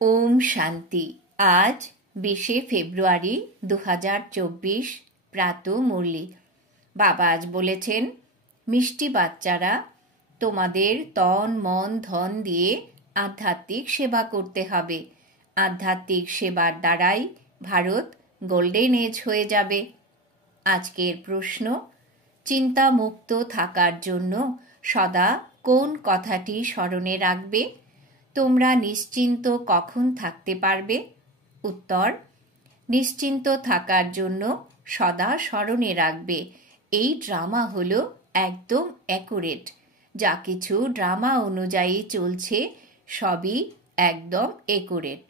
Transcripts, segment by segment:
ওম শান্তি। আজ 20শে ফেব্রুয়ারি 2024 প্রাত মুরলি। বাবা আজ বলেছেন, মিষ্টি বাচ্চারা, তোমাদের তন মন ধন দিয়ে আধ্যাত্মিক সেবা করতে হবে। আধ্যাত্মিক সেবার দ্বারাই ভারত গোল্ডেন এজ হয়ে যাবে। আজকের প্রশ্ন, চিন্তামুক্ত থাকার জন্য সদা কোন কথাটি স্মরণে রাখবে? তোমরা নিশ্চিন্ত কখন থাকতে পারবে? উত্তর, নিশ্চিন্ত থাকার জন্য সদা স্মরণে রাখবে এই ড্রামা হলো একদম অ্যাকুরেট। যা কিছু ড্রামা অনুযায়ী চলছে সবই একদম অ্যাকুরেট।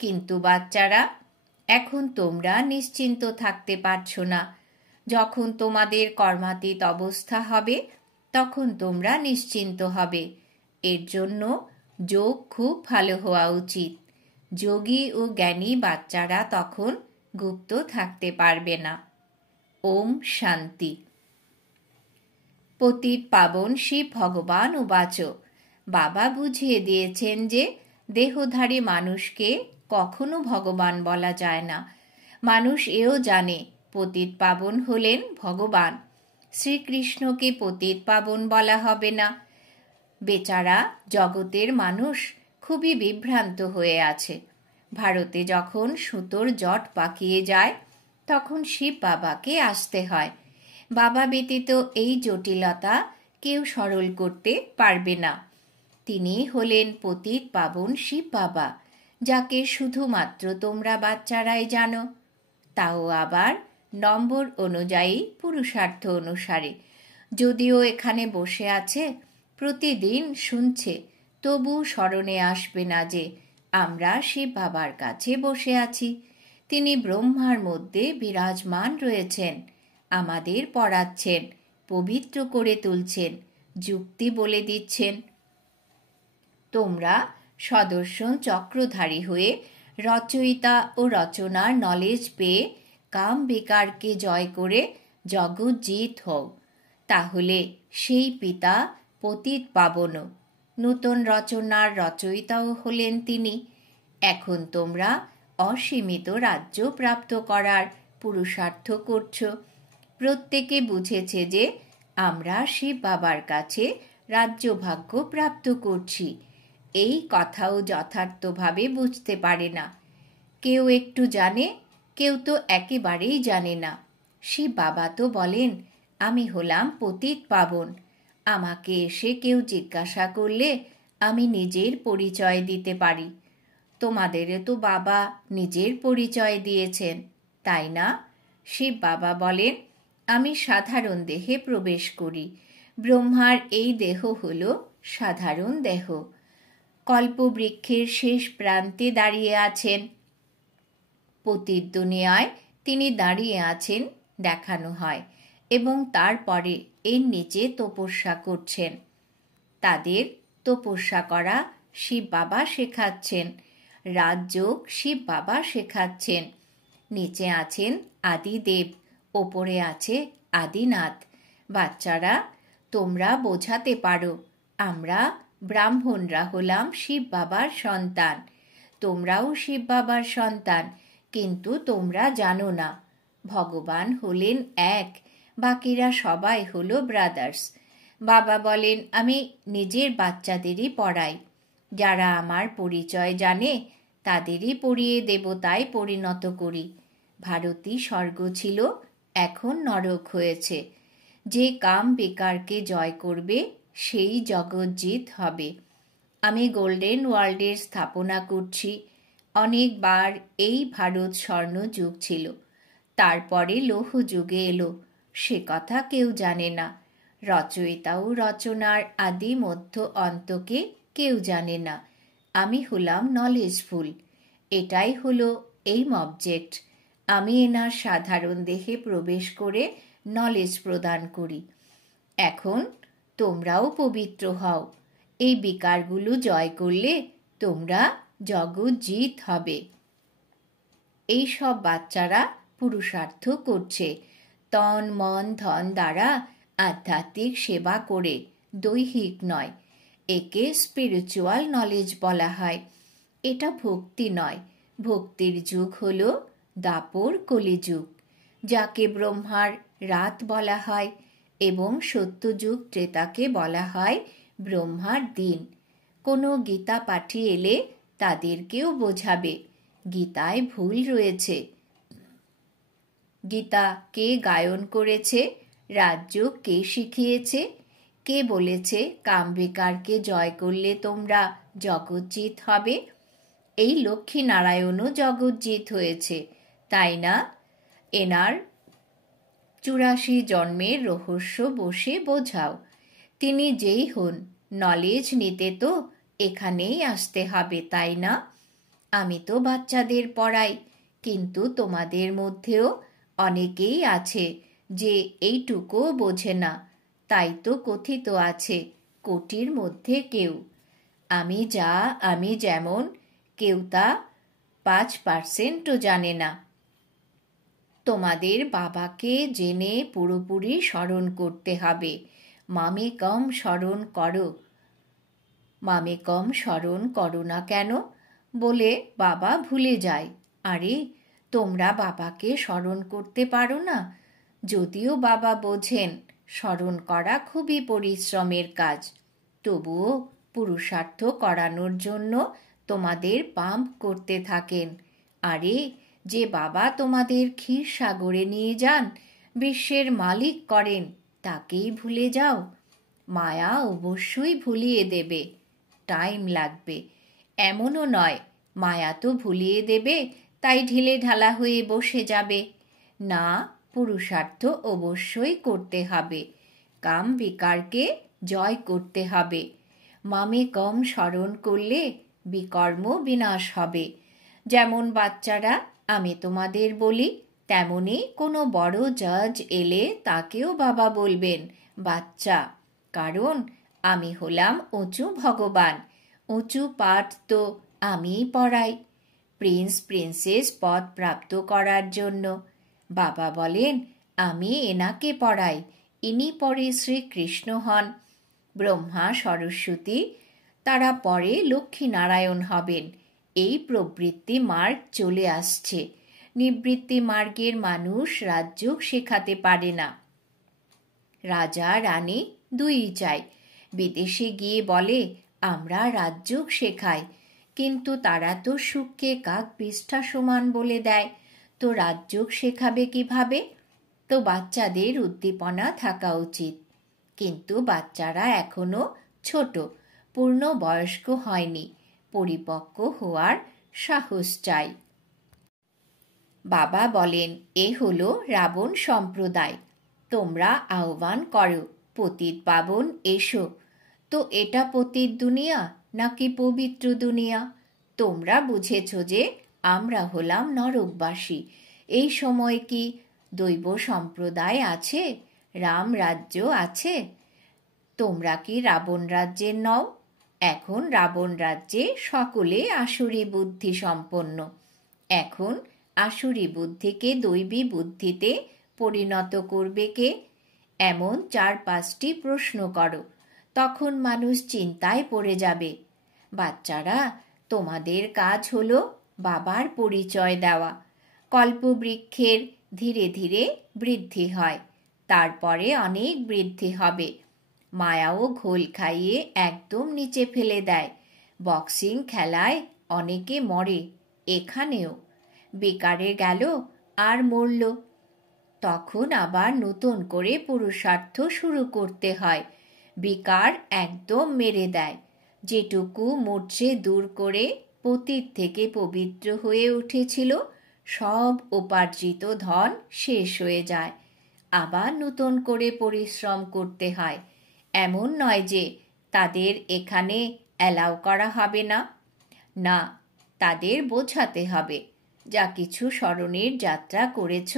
কিন্তু বাচ্চারা, এখন তোমরা নিশ্চিন্ত থাকতে পারছো না। যখন তোমাদের কর্মাতীত অবস্থা হবে তখন তোমরা নিশ্চিন্ত হবে। এর জন্য যোগ খুব ভালো হওয়া উচিত। যোগী ও জ্ঞানী বাচ্চারা তখন গুপ্ত থাকতে পারবে না। ওম শান্তি। পতিত পাবন শিব ভগবান উবাচ। বাবা বুঝিয়ে দিয়েছেন যে দেহধারী মানুষকে কখনো ভগবান বলা যায় না। মানুষ এও জানে পতিত পাবন হলেন ভগবান। শ্রীকৃষ্ণকে পতিত পাবন বলা হবে না। বেচারা জগতের মানুষ খুবই বিভ্রান্ত হয়ে আছে। ভারতে যখন সুতোর জট পাকিয়ে যায় তখন শিব বাবাকে আসতে হয়। বাবা ব্যতীত এই জটিলতা কেউ সরল করতে পারবে না। তিনি হলেন পতিত পাবন শিব বাবা, যাকে শুধুমাত্র তোমরা বাচ্চারাই জানো। তাও আবার নম্বর অনুযায়ী, পুরুষার্থ অনুসারে। যদিও এখানে বসে আছে, প্রতিদিন শুনছে, তবু স্মরণে আসবে না যে আমরা শিব বাবার কাছে বসে আছি। তিনি ব্রহ্মার মধ্যে বিরাজমান রয়েছেন, আমাদের পড়াচ্ছেন, পবিত্র করে তুলছেন, যুক্তি বলে দিচ্ছেন। তোমরা সদর্শন চক্রধারী হয়ে রচয়িতা ও রচনার নলেজ পেয়ে কাম বিকারকে জয় করে জগৎ জিত হও। তাহলে সেই পিতা পতিত পাবন, নূতন রচনার রচয়িতাও হলেন তিনি। এখন তোমরা অসীমিত রাজ্য প্রাপ্ত করার পুরুষার্থ করছ। প্রত্যেকে বুঝেছে যে আমরা শিব বাবার কাছে রাজ্যভাগ্য প্রাপ্ত করছি। এই কথাও যথার্থভাবে বুঝতে পারে না। কেউ একটু জানে, কেউ তো একেবারেই জানে না। শিব বাবা তো বলেন, আমি হলাম পতিত পাবন। আমাকে এসে কেউ জিজ্ঞাসা করলে আমি নিজের পরিচয় দিতে পারি। তোমাদেরও তো বাবা নিজের পরিচয় দিয়েছেন, তাই না? শিব বাবা বলেন, আমি সাধারণ দেহে প্রবেশ করি। ব্রহ্মার এই দেহ হল সাধারণ দেহ। কল্পবৃক্ষের শেষ প্রান্তে দাঁড়িয়ে আছেন। পতিত দুনিয়ায় তিনি দাঁড়িয়ে আছেন দেখানো হয়, এবং তারপরে এর নিচে তপস্যা করছেন। তাদের তপস্যা করা শিব বাবা শেখাচ্ছেন। রাজযোগ শিব বাবা শেখাচ্ছেন। নিচে আছেন আদিদেব, ওপরে আছে আদিনাথ। বাচ্চারা, তোমরা বোঝাতে পারো আমরা ব্রাহ্মণরা হলাম শিব বাবার সন্তান। তোমরাও শিব বাবার সন্তান, কিন্তু তোমরা জানো না। ভগবান হলেন এক, বাকিরা সবাই হলো ব্রাদার্স। বাবা বলেন, আমি নিজের বাচ্চাদেরই পড়াই। যারা আমার পরিচয় জানে তাদেরই পড়িয়ে দেবতায় পরিণত করি। ভারতই স্বর্গ ছিল, এখন নরক হয়েছে। যে কাম বিকারকে জয় করবে সেই জগৎজিৎ হবে। আমি গোল্ডেন ওয়ার্ল্ডের স্থাপনা করছি। অনেকবার এই ভারত স্বর্ণ যুগ ছিল, তারপরে লৌহ যুগে এলো, সে কথা কেউ জানে না। রচয়িতা ও রচনার আদি মধ্য অন্তকে কেউ জানে না। আমি হলাম নলেজফুল। এটাই হলো এইম অবজেক্ট। আমি এনার সাধারণ দেহে প্রবেশ করে নলেজ প্রদান করি। এখন তোমরাও পবিত্র হও। এই বিকারগুলো জয় করলে তোমরা জগৎ জিত হবে। এই সব বাচ্চারা পুরুষার্থ করছে তন মন ধন দ্বারা আধ্যাত্মিক সেবা করে, দৈহিক নয়। একে স্পিরিচুয়াল নলেজ বলা হয়। এটা ভক্তি নয়। ভক্তির যুগ হল দাপর কলিযুগ, যাকে ব্রহ্মার রাত বলা হয়, এবং সত্যযুগ ত্রেতাকে বলা হয় ব্রহ্মার দিন। কোনো গীতা পাঠী এলে তাদেরকেও বোঝাবে গীতায় ভুল রয়েছে। গীতা কে গায়ন করেছে, রাজযোগ কে শিখিয়েছে, কে বলেছে কামবিকারকে জয় করলে তোমরা জগজ্জিত হবে? এই লক্ষ্মীনারায়ণও জগজ্জিত হয়েছে, তাই না? এনার 84 জন্মের রহস্য বসে বোঝাও। তিনি যেই হন, নলেজ নিতে তো এখানেই আসতে হবে, তাই না? আমি তো বাচ্চাদের পড়াই, কিন্তু তোমাদের মধ্যেও অনেকেই আছে যে এইটুকুও বোঝে না। তাই তো কথিত আছে, কোটির মধ্যে কেউ। আমি যা, আমি যেমন, কেউ তা 5%ও জানে না। তোমাদের বাবাকে জেনে পুরোপুরি স্মরণ করতে হবে। মামে কম স্মরণ করো। মামে কম স্মরণ করো না কেন? বলে বাবা ভুলে যায়। আরে, তোমরা বাবাকে স্মরণ করতে পারো না? যদিও বাবা বোঝেন স্মরণ করা খুবই পরিশ্রমের কাজ, তবুও পুরুষার্থ করানোর জন্য তোমাদের পাম্প করতে থাকেন। আরে, যে বাবা তোমাদের ক্ষীর সাগরে নিয়ে যান, বিশ্বের মালিক করেন, তাকেই ভুলে যাও? মায়া অবশ্যই ভুলিয়ে দেবে, টাইম লাগবে। এমনও নয় মায়া তো ভুলিয়ে দেবে তাই ঢিলে ঢালা হয়ে বসে যাবে। না, পুরুষার্থ অবশ্যই করতে হবে। কাম বিকারকে জয় করতে হবে। মামে কম স্মরণ করলে বিকর্ম বিনাশ হবে। যেমন বাচ্চারা আমি তোমাদের বলি, তেমনি কোনো বড় জাজ এলে তাকেও বাবা বলবেন বাচ্চা, কারণ আমি হলাম উঁচু ভগবান। উঁচু পাঠ তো আমিই পড়াই, প্রিন্স প্রিন্সেস পদ প্রাপ্ত করার জন্য। বাবা বলেন আমি এনাকে পড়াই, ইনি পরে শ্রীকৃষ্ণ হন। ব্রহ্মা সরস্বতী তারা পরে লক্ষ্মীনারায়ণ হবেন। এই প্রবৃত্তি মার্গ চলে আসছে। নিবৃত্তি মার্গের মানুষ রাজযোগ শেখাতে পারে না। রাজা রানী দুই চায়। বিদেশে গিয়ে বলে আমরা রাজযোগ শেখাই, কিন্তু তারা তো সুখকে কাক বিষ্ঠা সমান বলে দেয়। তো রাজযোগ শেখাবে কিভাবে? তো বাচ্চাদের উদ্দীপনা থাকা উচিত। কিন্তু বাচ্চারা এখনো ছোট, পূর্ণ বয়স্ক হয়নি, পরিপক্ক হওয়ার সাহস চাই। বাবা বলেন এ হলো রাবণ সম্প্রদায়। তোমরা আহ্বান করো, পতিত পাবন এসো। তো এটা পতিত দুনিয়া নাকি পবিত্র দুনিয়া? তোমরা বুঝেছ যে আমরা হলাম নরকবাসী। এই সময় কি দৈব সম্প্রদায় আছে? রাম রাজ্য আছে? তোমরা কি রাবণ রাজ্যের নও? এখন রাবণ রাজ্যে সকলে আসুরি বুদ্ধি সম্পন্ন। এখন আসুরি বুদ্ধিকে দৈবী বুদ্ধিতে পরিণত করবে কে? এমন 4-5টি প্রশ্ন করো, তখন মানুষ চিন্তায় পড়ে যাবে। বাচ্চারা, তোমাদের কাজ হলো বাবার পরিচয় দেওয়া। কল্পবৃক্ষের ধীরে ধীরে বৃদ্ধি হয়, তারপরে অনেক বৃদ্ধি হবে। মায়াও ঘোল খাইয়ে একদম নিচে ফেলে দেয়। বক্সিং খেলায় অনেকে মরে, এখানেও। বেকারে গেল আর মরল। তখন আবার নতুন করে পুরুষার্থ শুরু করতে হয়। বিকার একদম মেরে দেয়। যেটুকু মূর্ছে দূর করে পতিত থেকে পবিত্র হয়ে উঠেছিল, সব উপার্জিত ধন শেষ হয়ে যায়। আবার নতুন করে পরিশ্রম করতে হয়। এমন নয় যে তাদের এখানে অ্যালাউ করা হবে না। না, তাদের বোঝাতে হবে যা কিছু স্মরণের যাত্রা করেছ,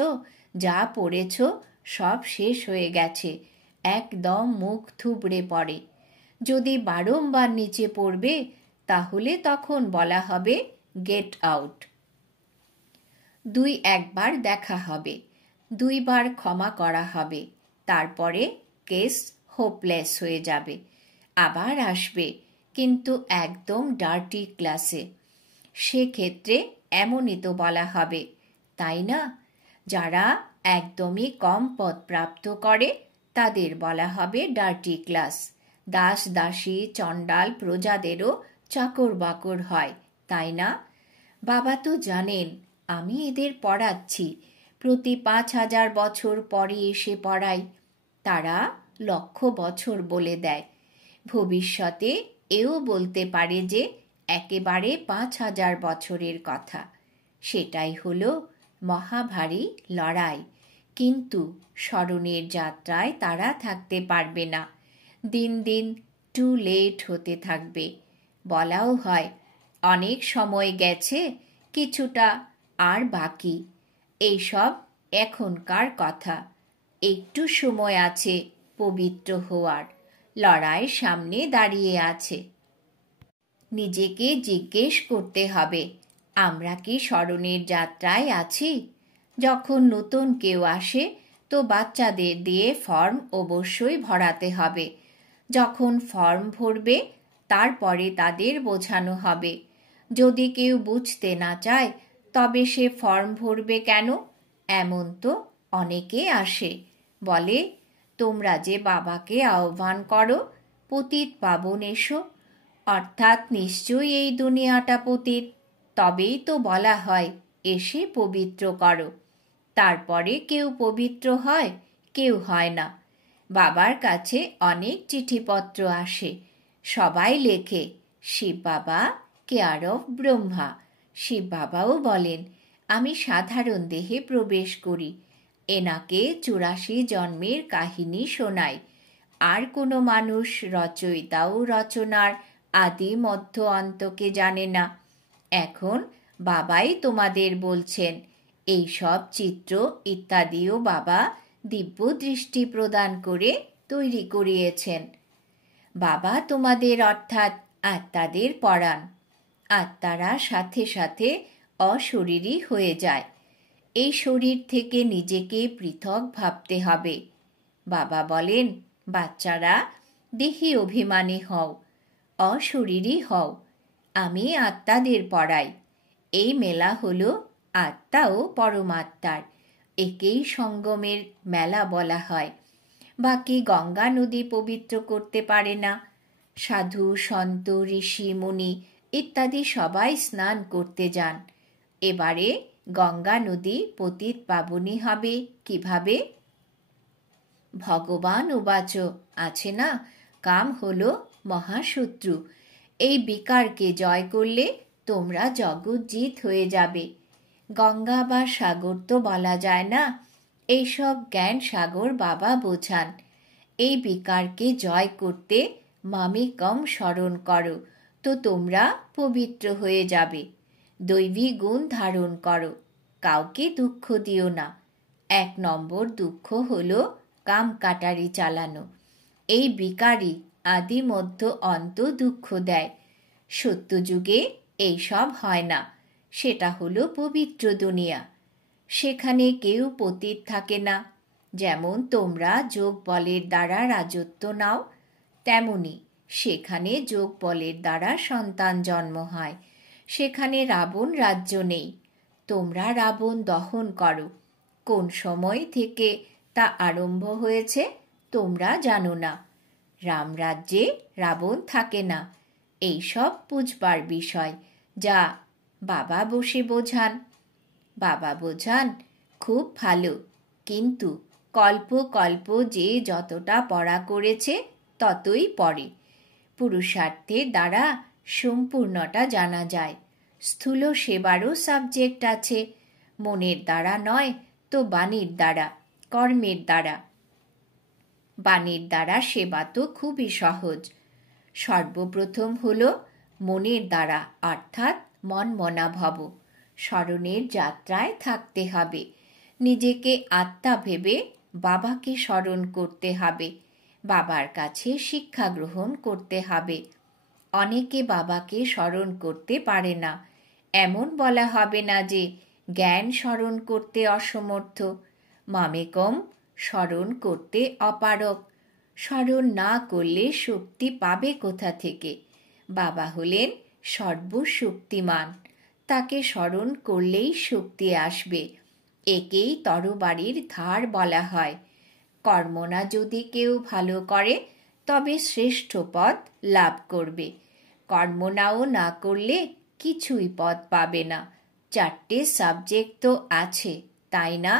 যা পড়েছ, সব শেষ হয়ে গেছে। একদম মুখ থুবড়ে পড়ে। যদি বারংবার নিচে পড়বে, তাহলে তখন বলা হবে গেট আউট। 2-1 বার দেখা হবে, 2 বার ক্ষমা করা হবে, তারপরে কেস হোপলেস হয়ে যাবে। আবার আসবে, কিন্তু একদম ডার্টি ক্লাসে। সেক্ষেত্রে এমনই তো বলা হবে, তাই না? যারা একদমই কম পদ প্রাপ্ত করে তাদের বলা হবে ডার্টি ক্লাস। দাস দাসী চণ্ডাল প্রজাদেরও চাকর বাকর হয়, তাই না? বাবা তো জানেন আমি এদের পড়াচ্ছি, প্রতি 5,000 বছর পরে এসে পড়াই। তারা 1,00,000 বছর বলে দেয়। ভবিষ্যতে এও বলতে পারে যে একেবারে 5,000 বছরের কথা। সেটাই হলো মহাভারী লড়াই। কিন্তু স্মরণের যাত্রায় তারা থাকতে পারবে না। দিন দিন টু লেট হতে থাকবে। বলাও হয় অনেক সময় গেছে, কিছুটা আর বাকি। এইসব এখনকার কথা। একটু সময় আছে পবিত্র হওয়ার। লড়াই সামনে দাঁড়িয়ে আছে। নিজেকে জিজ্ঞেস করতে হবে, আমরা কি স্মরণের যাত্রায় আছি? যখন নতুন কেউ আসে তো বাচ্চাদের দিয়ে ফর্ম অবশ্যই ভরাতে হবে। যখন ফর্ম ভরবে তারপরে তাদের বোঝানো হবে। যদি কেউ বুঝতে না চায় তবে সে ফর্ম ভরবে কেন? এমন তো অনেকে আসে, বলে তোমরা যে বাবাকে আহ্বান করো, পতিত পাবন এসো, অর্থাৎ নিশ্চয়ই এই দুনিয়াটা পতিত, তবেই তো বলা হয় এসে পবিত্র করো। তারপরে কেউ পবিত্র হয়, কেউ হয় না। বাবার কাছে অনেক চিঠিপত্র আসে, সবাই লেখে শিব বাবা কেয়ার অফ ব্রহ্মা। শিব বাবাও বলেন আমি সাধারণ দেহে প্রবেশ করি, এনাকে 84 জন্মের কাহিনী শোনাই। আর কোনো মানুষ রচয়িতা ও রচনার আদি মধ্য অন্তকে জানে না। এখন বাবাই তোমাদের বলছেন, এই সব চিত্র ইত্যাদিও বাবা দিব্য দৃষ্টি প্রদান করে তৈরি করিয়েছেন। বাবা তোমাদের অর্থাৎ আত্মাদের পড়ান। আত্মারা সাথে সাথে অশরীরী হয়ে যায়। এই শরীর থেকে নিজেকে পৃথক ভাবতে হবে। বাবা বলেন, বাচ্চারা দেহি অভিমানী হও, অশরীরী হও। আমি আত্মাদের পড়াই। এই মেলা হলো আত্মা ও পরমাত্মার, একেই সঙ্গমের মেলা বলা হয়। বাকি গঙ্গা নদী পবিত্র করতে পারে না। সাধু সন্ত ঋষি মুনি ইত্যাদি সবাই স্নান করতে যান। এবারে গঙ্গা নদী পতিত পাবনী হবে কিভাবে? ভগবান উবাচ আছে না, কাম হলো মহাশত্রু। এই বিকারকে জয় করলে তোমরা জগৎজিৎ হয়ে যাবে। গঙ্গা বা সাগর তো বলা যায় না, এইসব জ্ঞান সাগর বাবা বোঝান। এই বিকারকে জয় করতে মামেকম স্মরণ করো, তো তোমরা পবিত্র হয়ে যাবে। দৈবী গুণ ধারণ করো, কাউকে দুঃখ দিও না। 1 নম্বর দুঃখ হলো কাম কাটারি চালানো। এই বিকারই আদি মধ্য অন্ত দুঃখ দেয়। সত্যযুগে এইসব হয় না, সেটা হলো পবিত্র দুনিয়া। সেখানে কেউ পতিত থাকে না। যেমন তোমরা যোগ বলের দ্বারা রাজত্ব নাও, তেমনি সেখানে যোগ বলের দ্বারা সন্তান জন্ম হয়। সেখানে রাবণ রাজ্য নেই। তোমরা রাবণ দহন করো। কোন সময় থেকে তা আরম্ভ হয়েছে তোমরা জানো না। রামরাজ্যে রাবণ থাকে না। এই সব বুঝবার বিষয়, যা বাবা বসে বোঝান। বাবা বোঝান খুব ভালো, কিন্তু কল্প কল্প যে যতটা পড়া করেছে ততই পড়ে। পুরুষার্থের দ্বারা সম্পূর্ণটা জানা যায়। স্থূল সেবারও সাবজেক্ট আছে, মনের দ্বারা নয় তো বাণীর দ্বারা, কর্মের দ্বারা। বাণীর দ্বারা সেবা তো খুবই সহজ। সর্বপ্রথম হলো মনের দ্বারা, অর্থাৎ মন মনা ভব। স্মরণের যাত্রায় থাকতে হবে। নিজেকে আত্মা ভেবে বাবাকে স্মরণ করতে হবে। বাবার কাছে শিক্ষা গ্রহণ করতে হবে। অনেকে বাবাকে স্মরণ করতে পারে না। এমন বলা হবে না যে জ্ঞান স্মরণ করতে অসমর্থ। মামেকম স্মরণ করতে অপারগ। স্মরণ না করলে শক্তি পাবে কোথা থেকে? বাবা হলেন সর্বশক্তিমান। তাকে স্মরণ করলেই শক্তি আসবে। একেই তরবারির ধার বলা হয়। কর্মনা যদি কেউ ভালো করে তবে শ্রেষ্ঠ পদ লাভ করবে। কর্মনাও না করলে কিছুই পদ পাবে না। 4টে সাবজেক্ট তো আছে, তাই না?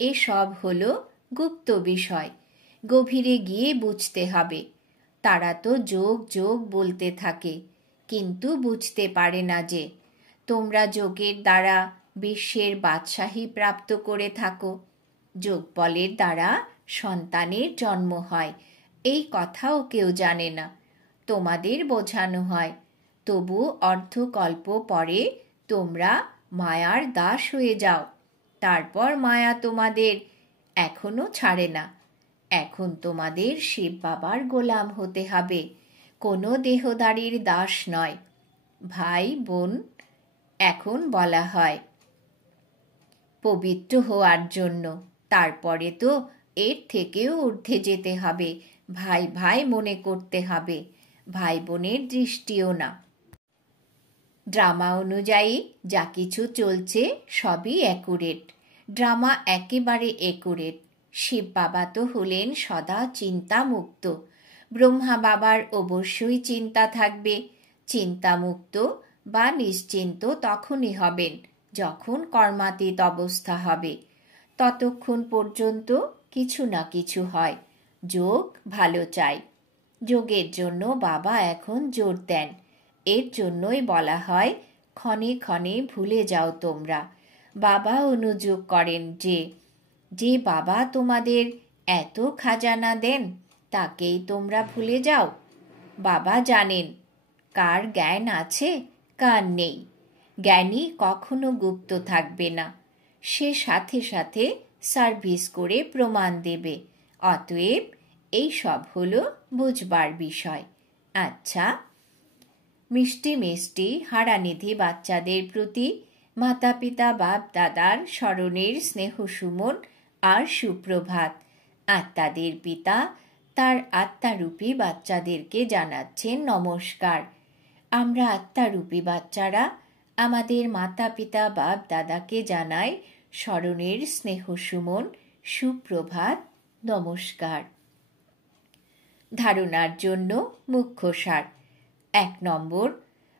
এসব হলো গুপ্ত বিষয়, গভীরে গিয়ে বুঝতে হবে। তারা তো যোগ যোগ বলতে থাকে, কিন্তু বুঝতে পারে না যে তোমরা যোগের দ্বারা বিশ্বের বাদশাহী প্রাপ্ত করে থাকো। যোগ বলের দ্বারা সন্তানের জন্ম হয়, এই কথাও কেউ জানে না। তোমাদের বোঝানো হয়, তবু অর্ধকল্প পরে তোমরা মায়ার দাস হয়ে যাও। তারপর মায়া তোমাদের এখনো ছাড়ে না। এখন তোমাদের শিব বাবার গোলাম হতে হবে, কোনো দেহধারীর দাস নয়। ভাই বোন এখন বলা হয় পবিত্র হওয়ার জন্য, তারপরে তো এর থেকেও ঊর্ধ্বে যেতে হবে। ভাই ভাই মনে করতে হবে, ভাই বোনের দৃষ্টিও না। ড্রামা অনুযায়ী যা কিছু চলছে সবই অ্যাকুরেট। ড্রামা একেবারে অ্যাকুরেট। শিব বাবা তো হলেন সদা চিন্তামুক্ত। ব্রহ্মা বাবার অবশ্যই চিন্তা থাকবে। চিন্তামুক্ত বা নিশ্চিন্ত তখনই হবেন যখন কর্মাতীত অবস্থা হবে। ততক্ষণ পর্যন্ত কিছু না কিছু হয়। যোগ ভালো চাই। যোগের জন্য বাবা এখন জোর দেন। এর জন্যই বলা হয় ক্ষণে ক্ষণে ভুলে যাও তোমরা। বাবা অনুযোগ করেন যে বাবা তোমাদের এত খাজানা দেন তাকেই তোমরা ভুলে যাও। বাবা জানেন কার জ্ঞান আছে কার নেই। জ্ঞানী কখনো গুপ্ত থাকবে না, সে সাথে সাথে সার্ভিস করে প্রমাণ দেবে। অতএব এই সব হলো বুঝবার বিষয়। আচ্ছা, মিষ্টি মিষ্টি হারানিধি বাচ্চাদের প্রতি মাতা পিতা বাপ দাদার স্মরণের স্নেহ সুমন আর সুপ্রভাত। আত্মাদের পিতা তার আত্মারূপী বাচ্চাদেরকে জানাচ্ছেন নমস্কার। আমরা আত্মারূপী বাচ্চারা আমাদের মাতা পিতা বাপ দাদাকে জানাই স্মরণের স্নেহ সুমন সুপ্রভাত নমস্কার। ধারণার জন্য মুখ্য সার। 1 নম্বর,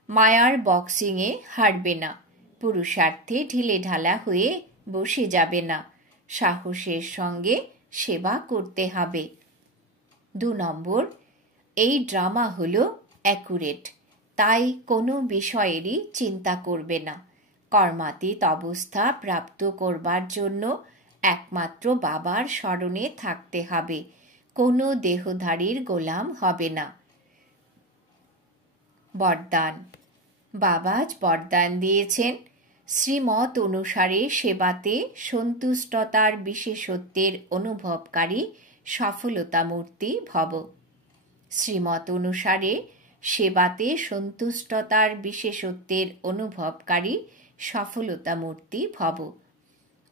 মায়ার বক্সিংয়ে হারবে না। পুরুষার্থে ঢিলে ঢালা হয়ে বসে যাবে না। সাহসের সঙ্গে সেবা করতে হবে। 2 নম্বর, এই ড্রামা হলো অ্যাকুরেট, তাই কোনো বিষয়েরই চিন্তা করবে না। কর্মাতীত অবস্থা প্রাপ্ত করবার জন্য একমাত্র বাবার স্মরণে থাকতে হবে, কোনো দেহধারীর গোলাম হবে না। বরদান। বাবা আজ বরদান দিয়েছেন, শ্রীমত অনুসারে সেবাতে সন্তুষ্টতার বিশেষত্বের অনুভবকারী সফলতা মূর্তি ভব। শ্রীমত অনুসারে সেবাতে সন্তুষ্টতার বিশেষত্বের অনুভবকারী সফলতা মূর্তি ভব।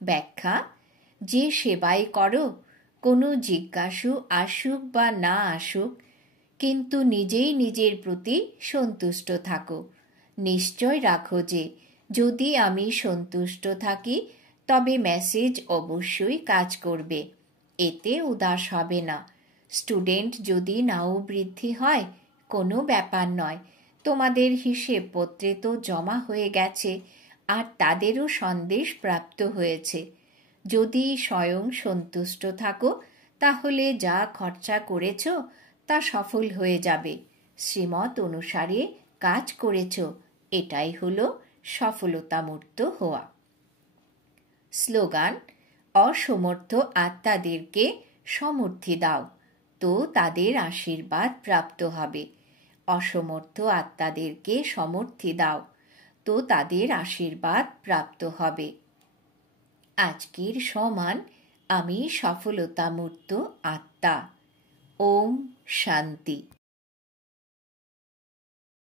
ব্যাখ্যা: যে সেবাই করো, কোনো জিজ্ঞাসু আসুক বা না আসুক, কিন্তু নিজেই নিজের প্রতি সন্তুষ্ট থাকো। নিশ্চয় রাখো যে যদি আমি সন্তুষ্ট থাকি তবে মেসেজ অবশ্যই কাজ করবে, এতে উদাস হবে না। স্টুডেন্ট যদি নাও বৃদ্ধি হয় কোনো ব্যাপার নয়, তোমাদের হিসেব পত্রে তো জমা হয়ে গেছে আর তাদেরও সন্দেশ প্রাপ্ত হয়েছে। যদি স্বয়ং সন্তুষ্ট থাকো তাহলে যা খরচা করেছ তা সফল হয়ে যাবে। শ্রীমত অনুসারে কাজ করেছ, এটাই হলো সফলতামূর্ত হওয়া। স্লোগান: অসমর্থ আত্মাদেরকে সমর্থি দাও, তো তাদের আশীর্বাদ প্রাপ্ত হবে। অসমর্থ আত্মাদেরকে সমর্থি দাও, তো তাদের আশীর্বাদ প্রাপ্ত হবে। আজকের সমান আমি সফলতামূর্ত আত্মা। ওম শান্তি।